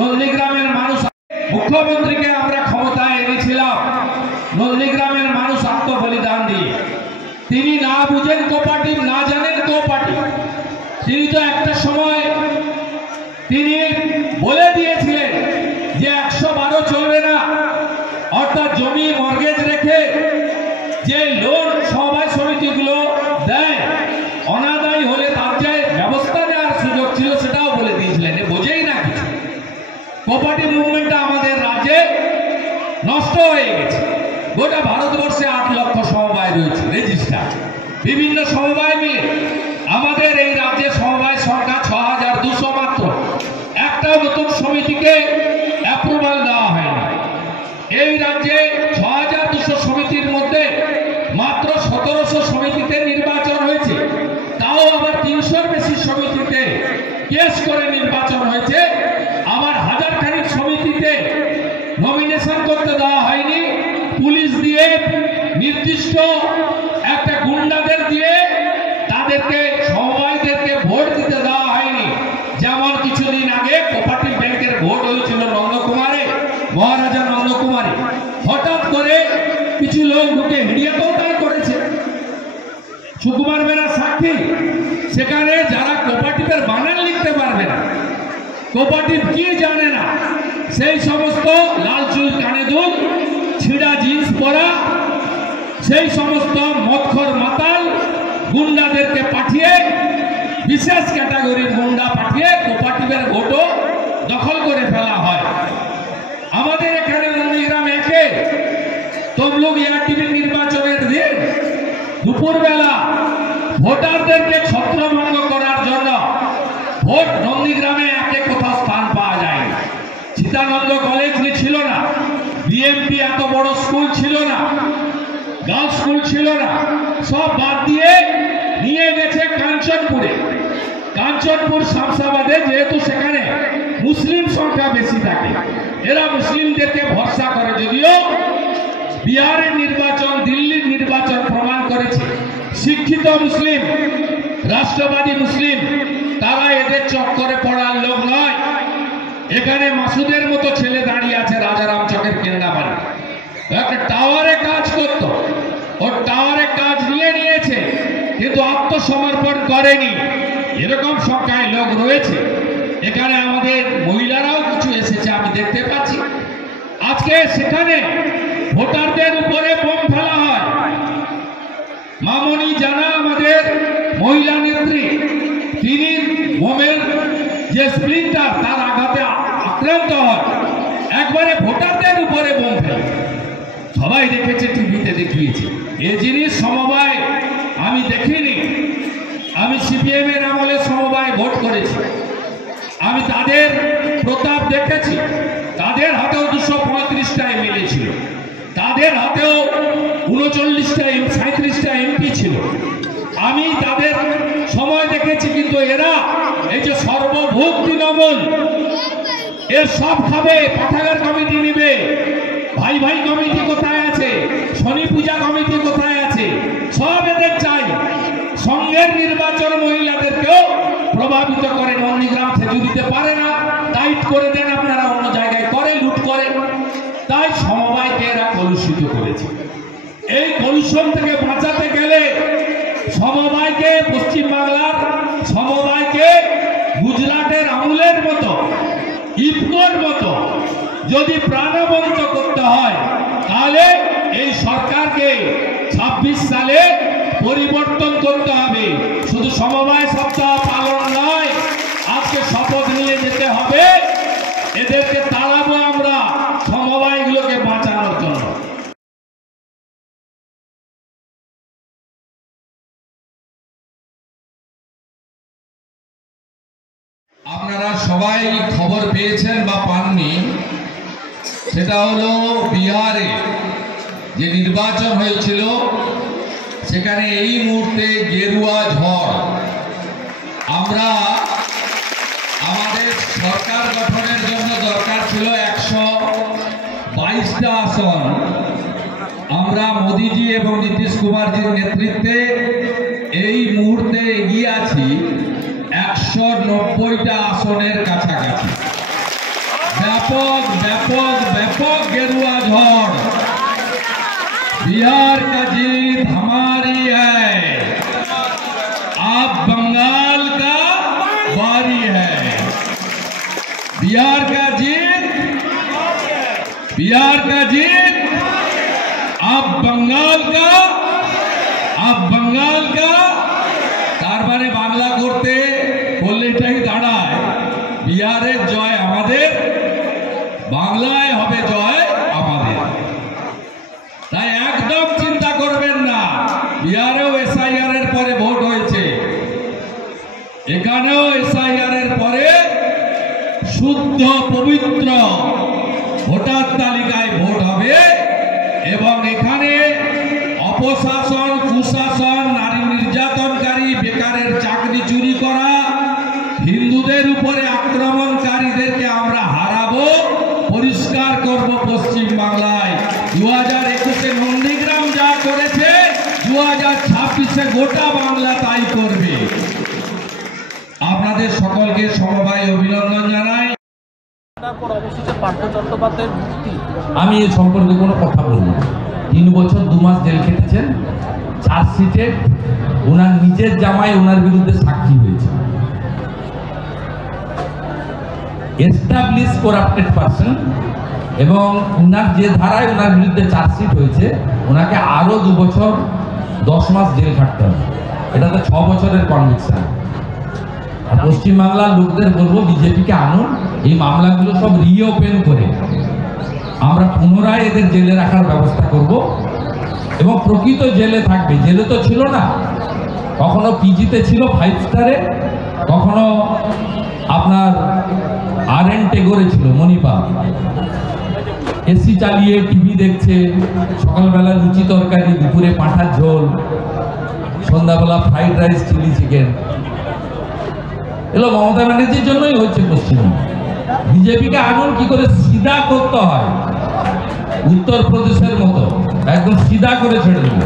নন্দীগ্রামের মানুষ মুখ্যমন্ত্রীকে আমরা ক্ষমতায় এনেছিলাম নন্দীগ্রামের মানুষ আত্মবলিদান দিয়ে। তিনি না বুঝেন কোঅপারেটিভ, না জানেন কোঅপারেটিভ। তিনি তো একটা সময় তিনি বলে দিয়েছিলেন যে 112 চলবে না, অর্থাৎ জমি মর্গেজ রেখে যে লোন সমবায় সমিতিগুলো দেয় অনাদায়ী হলে তার যে ব্যবস্থা নেওয়ার সুযোগ ছিল সেটাও বলে দিয়েছিলেন। বোঝেই না কিছু। কোঅপারেটিভ মুভমেন্টটা আমাদের রাজ্যে নষ্ট হয়ে গেছে। গোটা ভারতবর্ষে 8 লক্ষ সমবায় রয়েছে রেজিস্টার, বিভিন্ন সমবায় মিলে। আমাদের এই রাজ্যে সমবায় সংখ্যা 6200 মাত্র। একটা নতুন সমিতিকে অ্যাপ্রুভাল দেওয়া হয়নি। এই রাজ্যে 6200 সমিতির মধ্যে মাত্র 1700 সমিতিতে নির্বাচন হয়েছে। তাও আবার 300-র বেশি সমিতিতে কেস করে নির্বাচন হয়েছে। আবার হাজারখানিক সমিতিতে নমিনেশন করতে দেওয়া হয়নি। পুলিশ দিয়ে নির্দিষ্ট একটা গুন্ডাদের দিয়ে তাদেরকে সমবায়দেরকে ভোট দিতে দেওয়া হয়নি। যেমন কিছুদিন আগে কোঅপারেটিভ ব্যাংকের ভোট হয়েছিল নন্দকুমারে, মহারাজা নন্দকুমারে। হঠাৎ করে কিছু লোক ঢুকে মিডিয়াতেও তাই করেছে, সুকুমার বেরা সাক্ষী। সেখানে যারা কোঅপারেটিভের বানান লিখতে পারবে না, কোঅপারেটিভ কি জানে না, সেই সমস্ত লাল চুল কানে দুল, ছিঁড়া জিন্স পরা, সেই সমস্ত মদখোর মাতাল গুন্ডাদেরকে পাঠিয়ে, বিশেষ ক্যাটাগরির গুন্ডা পাঠিয়ে কোঅপারেটিভের ভোটও দখল করে ফেলা হয়। আমাদের এখানে নন্দীগ্রাম একে তমলুক এআরটিভি নির্বাচনের দিন দুপুরবেলা ভোটারদেরকে ছত্রভঙ্গ করার জন্য ভোট নন্দীগ্রামে একে কোথাও স্থান পাওয়া যায়। চিদানন্দ কলেজ ছিল না, বিএমপি এত বড় স্কুল ছিল না, গার্লস স্কুল ছিল না, সব বাদ দিয়ে নিয়ে গেছে কাঞ্চনপুরে। কাঞ্চনপুর শামসাবাদে, যেহেতু সেখানে মুসলিম সংখ্যা বেশি থাকে, এরা মুসলিমদেরকে ভরসা করে। যদিও বিহারের নির্বাচন, দিল্লির নির্বাচন প্রমাণ করেছে শিক্ষিত মুসলিম, রাষ্ট্রবাদী মুসলিম তারা এদের চক্করে পড়ার লোক নয়। এখানে মাসুদের মতো ছেলে দাঁড়িয়ে আছে রাজারাম চকের কেন্দ্রাবাড়ি, একটা টাওয়ারে কাজ করত, ওর টাওয়ারে কাজ নিয়েছে কিন্তু আত্মসমর্পণ করেনি। এরকম সংখ্যায় লোক রয়েছে। এখানে আমাদের মহিলারাও কিছু এসেছে, আমি দেখতে পাচ্ছি। আজকে সেখানে ভোটারদের উপরে বোম ফেলা হয়। মামনি জানা আমাদের মহিলা নেত্রী, তিনি বোমের যে স্প্লিন্টার তার আঘাতে আক্রান্ত হয়, একবারে ভোটারদের উপরে বোম ফেলে। সবাই দেখেছে, টিভিতে দেখিয়েছে। এই জিনিস সমবায় আমি দেখিনি। আমি সিপিএম এর আমলে সমবায় ভোট করেছি, আমি তাদের প্রতাপ দেখেছি। তাদের হাতেও 235টা এমএলএ ছিল, তাদের হাতেও 37টা এমপি ছিল। আমি তাদের সময় দেখেছি, কিন্তু এরা এই যে সর্বভূত তৃণমূল, এর সব খাবে। পাঠাগার কমিটি নিবে, ভাই ভাই কমিটি কোথায় আছে, শনি পূজা কমিটি কোথায় আছে, সব এদের চাই। সঙ্গের নির্বাচন মহিলাদেরকেও প্রভাবিত করে। নন্দীগ্রাম খেজু দিতে পারে না, টাইট করে দেন আপনারা, অন্য জায়গায় করে, লুট করে। তাই সমবায়কে এরা কলুষিত করেছে। এই কলুষণ থেকে বাঁচাতে গেলে সমবায়কে, পশ্চিমবাংলার সমবায়কে গুজরাটের আমুলের মতো, ইফকোর মতো যদি প্রাণবন্ত করতে হয়, তাহলে এই সরকারকে 26 সালে পরিবর্তন করতে হবে। শুধু সমবায় সপ্তাহ পালন নয়, আজকে শপথ নিয়ে যেতে হবে এদেরকে তাড়াবো আমরা সমবায়গুলোকে বাঁচানোর জন্য। আপনারা সবাই খবর পেয়েছেন বা পাননি, সেটা হলো বিহারে যে নির্বাচন হয়েছিল, সেখানে এই মুহূর্তে গেরুয়া ঝড়। আমরা আমাদের সরকার গঠনের জন্য দরকার ছিল 122টা আসন। আমরা মোদিজি এবং নীতিশ কুমারজির নেতৃত্বে এই মুহূর্তে এগিয়ে আছি 190টা আসনের কাছাকাছি। ব্যাপক ব্যাপক ব্যাপক गेरुआ झड़। बिहार का जीत हमारी है, अब बंगाल का बारी है। बिहार का जीत, बिहार का जीत, अब बंगाल का, अब बंगाल का। तार माने बांग्ला करते बोलले एटाई दाঁড়ায় बिहारेर जय आमादेर, बांगलाয় হবে জয় আমাদের। তাই একদম চিন্তা করবেন না, বিহারেও এসআইআর এর পরে ভোট হয়েছে, এখানেও এসআইআর এর পরে শুদ্ধ পবিত্র ভোটার তালিকায় ভোট হবে এবং এখানে অপশাসন, কুশাসন, নারী নির্যাতনকারী, বেকারের চাকরি চুরি করা, হিন্দুদের উপরে আক্রমণকারীদেরকে আমরা হারাবো, পরিষ্কার করব পশ্চিম বাংলায়। 2021-এ নন্দীগ্রাম যা করেছে 2026-এ গোটা বাংলা তাই করবে। আপনাদের সকলকে সমবায় অভিনন্দন জানাই। আমি এ সম্পর্কে কোনো কথা বলবো না। 3 বছর 2 মাস জেল খেটেছেন, চার্জশিটে ওনার নিজের জামাই ওনার বিরুদ্ধে সাক্ষী হয়েছে। এস্টাবলিশ করাপ্টেড পারসন, এবং ওনার যে ধারায় ওনার বিরুদ্ধে চার্জশিট হয়েছে ওনাকে আরও 2 বছর 10 মাস জেল খাটতে হবে। এটাতে 6 বছরের কনভিকশন। আর পশ্চিমবাংলার লোকদের বলবো বিজেপিকে আনুন, এই মামলাগুলো সব রিওপেন করে আমরা পুনরায় এদের জেলে রাখার ব্যবস্থা করব এবং প্রকৃত জেলে থাকবে। জেলে তো ছিল না, কখনো পিজিতে ছিল 5 স্টারে, কখনো আপনার RN টেগোরে ছিল মণিপাল, এসি চালিয়ে টিভি দেখছে, সকালবেলা লুচি তরকারি, দুপুরে পাঁঠার ঝোল, সন্ধ্যাবেলা ফ্রাইড রাইস, চিলি চিকেন। এগুলো মমতা ব্যানার্জির জন্যই হচ্ছে পশ্চিমবঙ্গে। বিজেপিকে আগুন কি করে সিধা করতে হয়, উত্তরপ্রদেশের মতো একদম সিধা করে ছেড়ে দেবে।